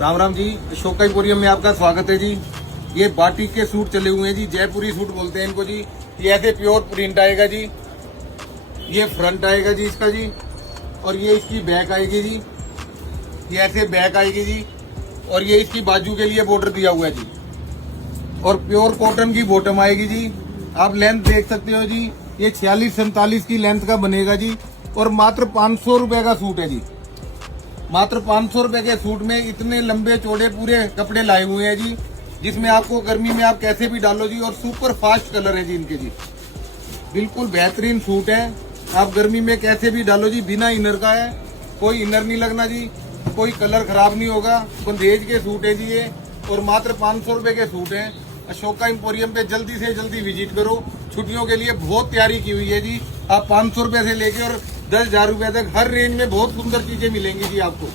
Ram Ram ji, Ashok emporium में आपका स्वागत है जी। ये बाटिक के सूट चले हुए हैं जी, जयपुरी सूट बोलते हैं इनको जी। ये ऐसे प्योर प्रिंट आएगा जी, ये फ्रंट आएगा जी इसका जी, और ये इसकी बैक आएगी जी, ये ऐसे बैक आएगी जी, और ये इसकी बाजू के लिए बॉर्डर दिया हुआ है जी, और प्योर कॉटन की बॉटम आएगी जी। आप लेंथ देख सकते हो जी, ये 46-47 की लेंथ का बनेगा जी, और मात्र 500 रुपए का सूट है जी। मात्र 500 रुपए के सूट में इतने लंबे चौड़े पूरे कपड़े लाए हुए हैं जी, जिसमें आपको गर्मी में आप कैसे भी डालो जी, और सुपर फास्ट कलर है जी इनके जी। बिल्कुल बेहतरीन सूट है, आप गर्मी में कैसे भी डालो जी। बिना इनर का है, कोई इनर नहीं लगना जी, कोई कलर खराब नहीं होगा। बंदेज के सूट है जी ये, और मात्र 500 रुपए के सूट हैं। अशोका एम्पोरियम पे जल्दी से जल्दी विजिट करो। छुट्टियों के लिए बहुत तैयारी की हुई है जी। आप 500 रुपए से लेके और 10,000 रुपए तक हर रेंज में बहुत सुंदर चीजें मिलेंगी जी आपको।